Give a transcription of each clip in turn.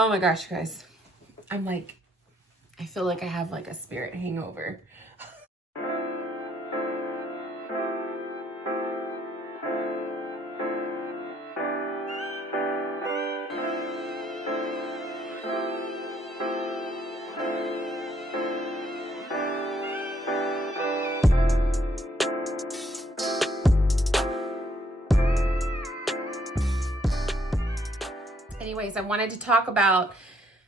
Oh my gosh, guys. I feel like I have like a spirit hangover. Anyways, I wanted to talk about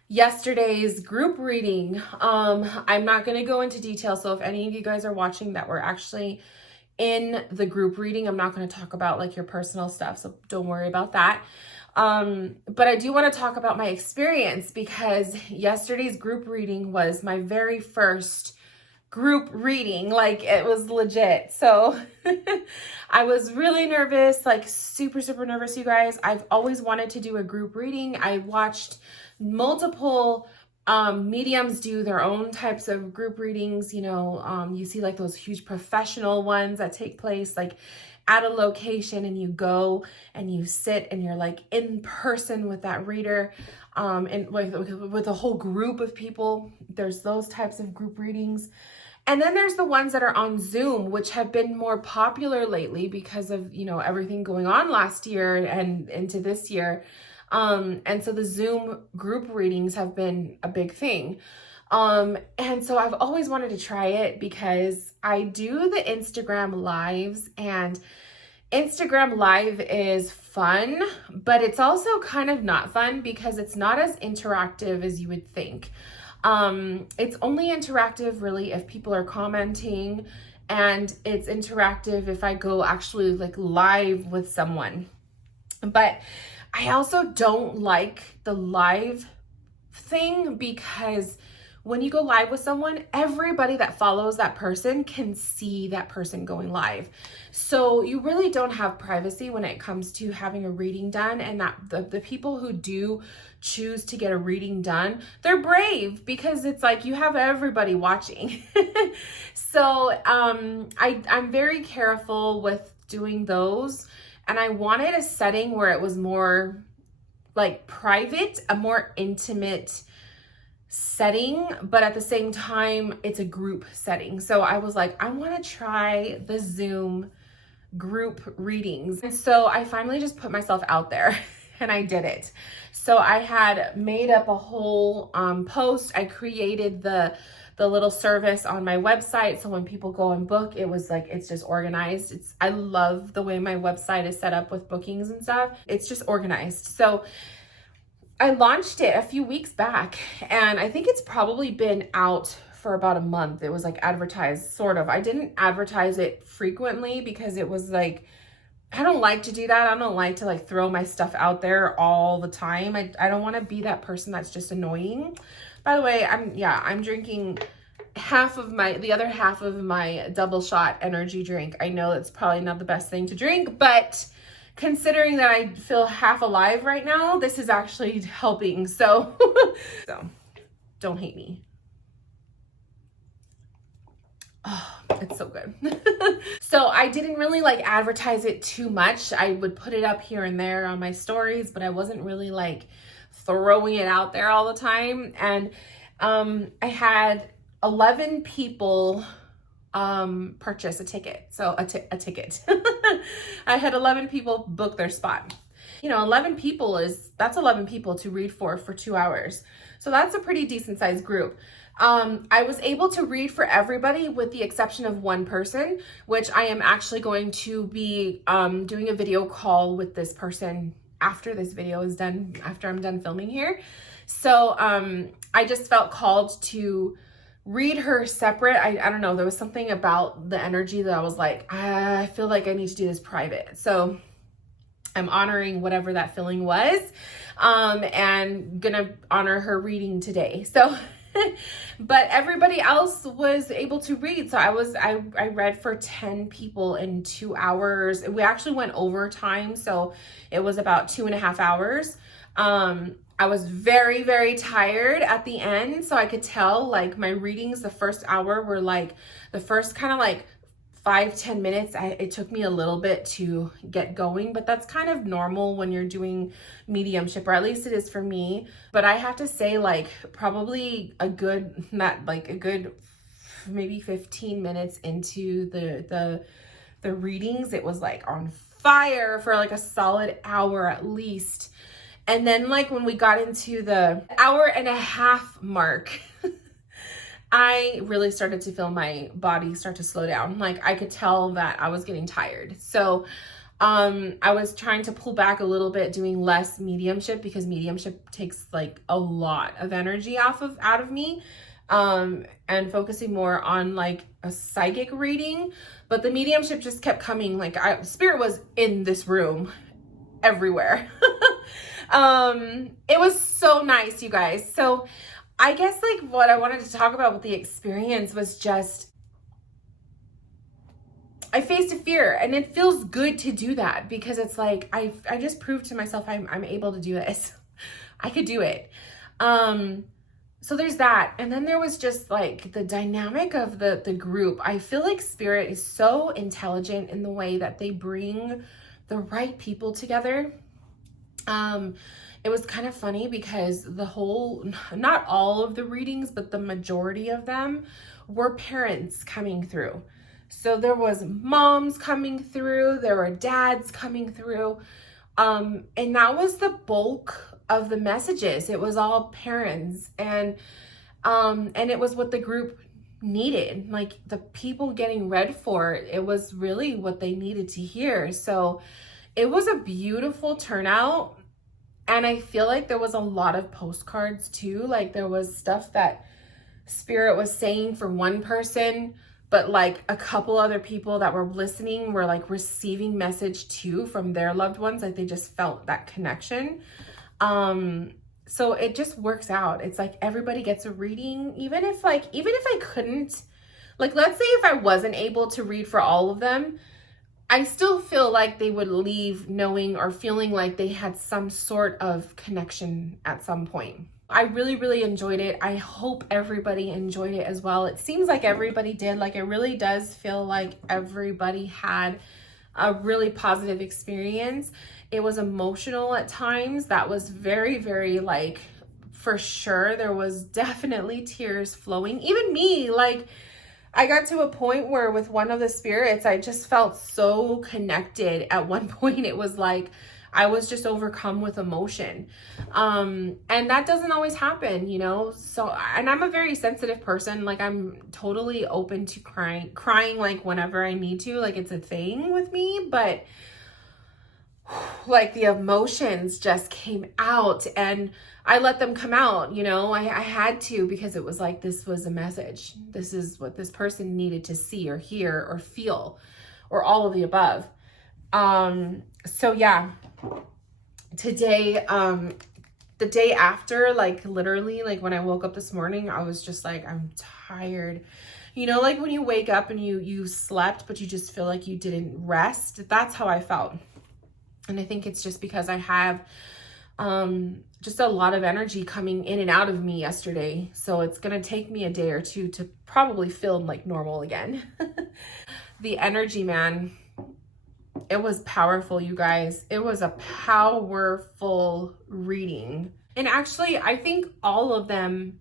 yesterday's group reading. I'm not going to go into detail. So if any of you guys are watching that were actually in the group reading, I'm not going to talk about like your personal stuff. So don't worry about that. But I do want to talk about my experience because yesterday's group reading was my very first group reading. Like it was legit. So I was really nervous, like super, super nervous, you guys. I've always wanted to do a group reading. I watched multiple mediums do their own types of group readings. You see like those huge professional ones that take place like at a location, and you go and you sit and you're like in person with that reader, and with a whole group of people. There's those types of group readings. And then there's the ones that are on Zoom, which have been more popular lately because of, everything going on last year and into this year. And so the Zoom group readings have been a big thing. And so I've always wanted to try it because I do the Instagram lives, and Instagram live is fun, but it's also kind of not fun because it's not as interactive as you would think. It's only interactive really if people are commenting, and it's interactive if I go actually like live with someone. But I also don't like the live thing because when you go live with someone, everybody that follows that person can see that person going live. So you really don't have privacy when it comes to having a reading done. And that the people who do choose to get a reading done, they're brave because it's like you have everybody watching. So I'm very careful with doing those. And I wanted a setting where it was more like private, a more intimate setting, but at the same time, it's a group setting. So I was like, I want to try the Zoom group readings. And so I finally just put myself out there and I did it. So I had made up a whole post. I created the little service on my website. So when people go and book, it was like, it's just organized. I love the way my website is set up with bookings and stuff. It's just organized. So I launched it a few weeks back, and I think it's probably been out for about a month. It was like advertised, sort of. I didn't advertise it frequently because it was like, I don't like to do that. I don't like to like throw my stuff out there all the time. I don't want to be that person that's just annoying. By the way, I'm drinking the other half of my double shot energy drink. I know it's probably not the best thing to drink, but considering that I feel half alive right now, this is actually helping. So, don't hate me. Oh, it's so good. So I didn't really like advertise it too much. I would put it up here and there on my stories, but I wasn't really like throwing it out there all the time. And I had 11 people purchase a ticket. So a ticket. I had 11 people book their spot. 11 people that's 11 people to read for 2 hours. So that's a pretty decent sized group. I was able to read for everybody with the exception of one person, which I am actually going to be doing a video call with this person after this video is done, after I'm done filming here. So I just felt called to read her separate. I don't know, there was something about the energy that I was like, I feel like I need to do this private. So I'm honoring whatever that feeling was, and gonna honor her reading today. So but everybody else was able to read. So I read for 10 people in 2 hours. We actually went overtime, so it was about 2.5 hours. I was very, very tired at the end. So I could tell like my readings, the first hour were like the first kind of like 5-10 minutes. It took me a little bit to get going, but that's kind of normal when you're doing mediumship, or at least it is for me. But I have to say, like, probably a good, not like a good maybe 15 minutes into the readings, it was like on fire for like a solid hour at least. And then like when we got into the hour and a half mark, I really started to feel my body start to slow down. Like I could tell that I was getting tired. So I was trying to pull back a little bit, doing less mediumship, because mediumship takes like a lot of energy out of me, and focusing more on like a psychic reading. But the mediumship just kept coming. Like spirit was in this room everywhere. It was so nice, you guys. So I guess like what I wanted to talk about with the experience was just, I faced a fear, and it feels good to do that, because it's like, I just proved to myself I'm able to do this. I could do it. So there's that. And then there was just like the dynamic of the group. I feel like spirit is so intelligent in the way that they bring the right people together. It was kind of funny because not all of the readings, but the majority of them were parents coming through. So there was moms coming through, there were dads coming through. And that was the bulk of the messages. It was all parents, and it was what the group needed. Like the people getting read for it was really what they needed to hear. So it was a beautiful turnout. And I feel like there was a lot of postcards too. Like there was stuff that spirit was saying for one person, but like a couple other people that were listening were like receiving message too from their loved ones. Like they just felt that connection. So it just works out. It's like everybody gets a reading, even if I couldn't, like, let's say if I wasn't able to read for all of them, I still feel like they would leave knowing or feeling like they had some sort of connection at some point. I really, really enjoyed it. I hope everybody enjoyed it as well. It seems like everybody did. Like it really does feel like everybody had a really positive experience. It was emotional at times. That was very, very like, for sure, there was definitely tears flowing. Even me, like, I got to a point where with one of the spirits, I just felt so connected. At one point, it was like I was just overcome with emotion. And that doesn't always happen, you know? So, and I'm a very sensitive person. Like I'm totally open to crying like whenever I need to, like it's a thing with me, but like the emotions just came out, and I let them come out, you know, I had to, because it was like, this was a message. This is what this person needed to see or hear or feel, or all of the above. So yeah, today, the day after, like literally, like when I woke up this morning, I was just like, I'm tired. You know, like when you wake up and you slept, but you just feel like you didn't rest. That's how I felt. And I think it's just because I have just a lot of energy coming in and out of me yesterday. So it's going to take me a day or two to probably feel like normal again. The energy, man, it was powerful, you guys. It was a powerful reading. And actually, I think all of them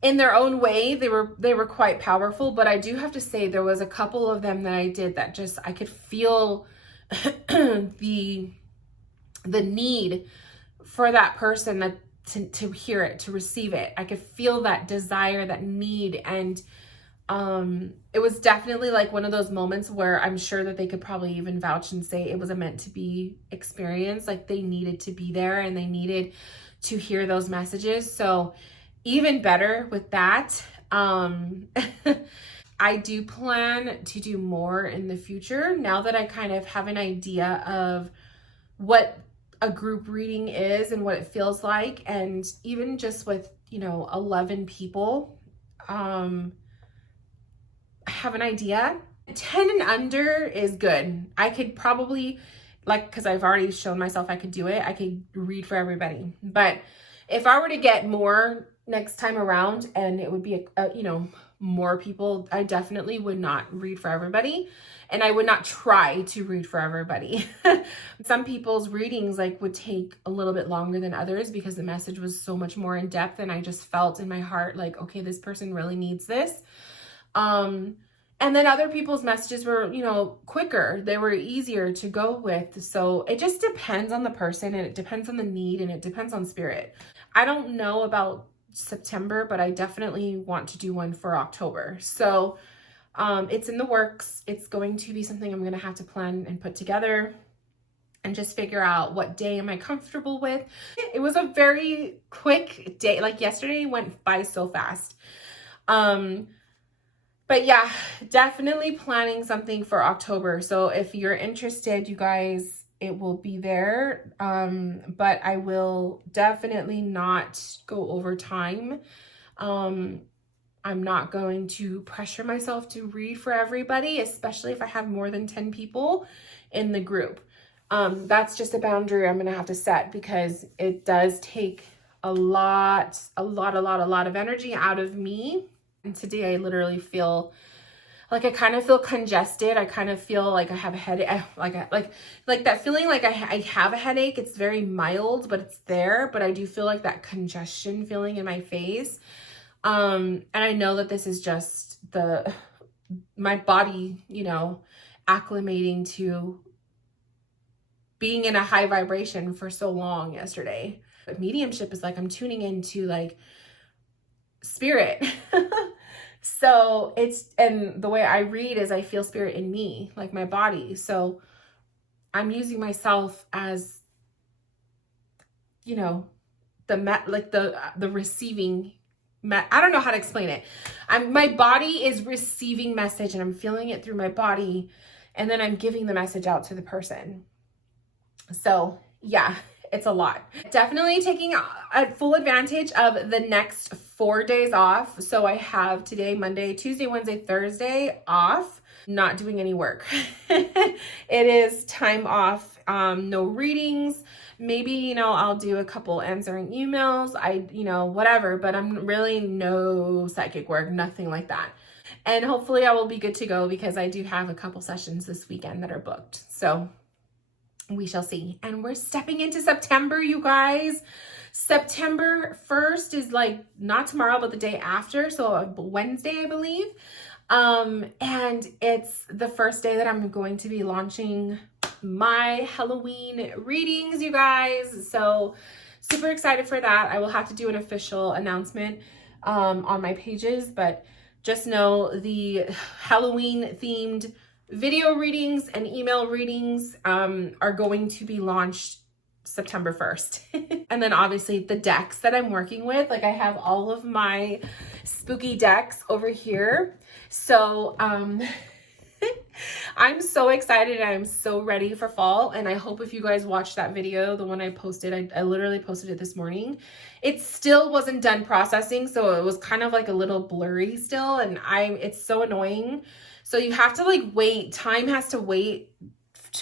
in their own way, they were quite powerful. But I do have to say there was a couple of them that I did that just, I could feel the need for that person to hear it, to receive it. I could feel that desire, that need. And it was definitely like one of those moments where I'm sure that they could probably even vouch and say it was a meant to be experience. Like they needed to be there and they needed to hear those messages. So even better with that. I do plan to do more in the future now that I kind of have an idea of what a group reading is and what it feels like. And even just with, you know, 11 people, I have an idea. 10 and under is good. I could probably, like, because I've already shown myself I could do it, I could read for everybody. But if I were to get more next time around, and it would be a you know, more people. I definitely would not read for everybody, and I would not try to read for everybody. Some people's readings like would take a little bit longer than others because the message was so much more in depth, and I just felt in my heart like, okay, this person really needs this. And then other people's messages were, you know, quicker. They were easier to go with. So it just depends on the person, and it depends on the need, and it depends on spirit. I don't know about September, but I definitely want to do one for October. So it's in the works. It's going to be something I'm going to have to plan and put together and just figure out what day am I comfortable with. It was a very quick day. Like yesterday went by so fast. But yeah, definitely planning something for October. So if you're interested, you guys, it will be there. But I will definitely not go over time. I'm not going to pressure myself to read for everybody, especially if I have more than 10 people in the group. That's just a boundary I'm going to have to set because it does take a lot of energy out of me. And today I literally feel like I kind of feel congested. I kind of feel like I have a headache, like that feeling like I have a headache. It's very mild, but it's there. But I do feel like that congestion feeling in my face. And I know that this is just my body, you know, acclimating to being in a high vibration for so long yesterday. But mediumship is like I'm tuning into like spirit. So and the way I read is I feel spirit in me, like my body. So I'm using myself as, you know, the receiving, I don't know how to explain it. My body is receiving message and I'm feeling it through my body. And then I'm giving the message out to the person. So yeah, it's a lot. Definitely taking a full advantage of the next 4 days off. So I have today, Monday, Tuesday, Wednesday, Thursday off, not doing any work. It is time off, no readings. Maybe, you know, I'll do a couple answering emails, whatever, but I'm really no psychic work, nothing like that. And hopefully I will be good to go because I do have a couple sessions this weekend that are booked. So we shall see. And we're stepping into September, you guys. September 1st is like not tomorrow, but the day after. So Wednesday, I believe. And it's the first day that I'm going to be launching my Halloween readings, you guys. So super excited for that. I will have to do an official announcement on my pages, but just know the Halloween themed video readings and email readings are going to be launched September 1st. And then obviously the decks that I'm working with, like I have all of my spooky decks over here. So I'm so excited. I'm so ready for fall. And I hope if you guys watched that video, the one I posted, I literally posted it this morning. It still wasn't done processing. So it was kind of like a little blurry still. And it's so annoying. So you have to like wait, time has to wait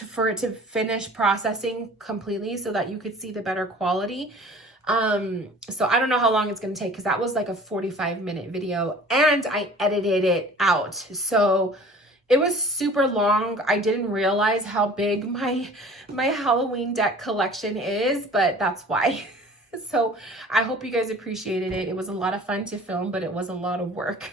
for it to finish processing completely so that you could see the better quality. So I don't know how long it's going to take because that was like a 45-minute video and I edited it out. So it was super long. I didn't realize how big my Halloween deck collection is, but that's why. So I hope you guys appreciated it. It was a lot of fun to film, but it was a lot of work.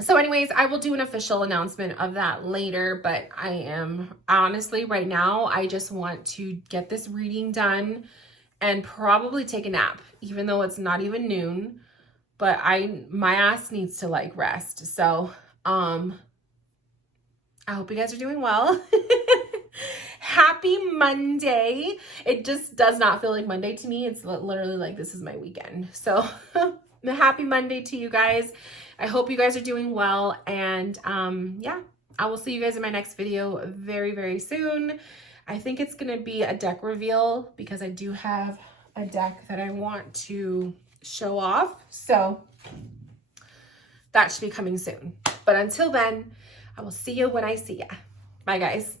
So anyways, I will do an official announcement of that later, but I am honestly right now, I just want to get this reading done and probably take a nap, even though it's not even noon, but my ass needs to like rest. So, I hope you guys are doing well. Happy Monday. It just does not feel like Monday to me. It's literally like, this is my weekend. So happy Monday to you guys. I hope you guys are doing well. And yeah, I will see you guys in my next video very, very soon. I think it's going to be a deck reveal because I do have a deck that I want to show off. So that should be coming soon. But until then, I will see you when I see ya. Bye, guys.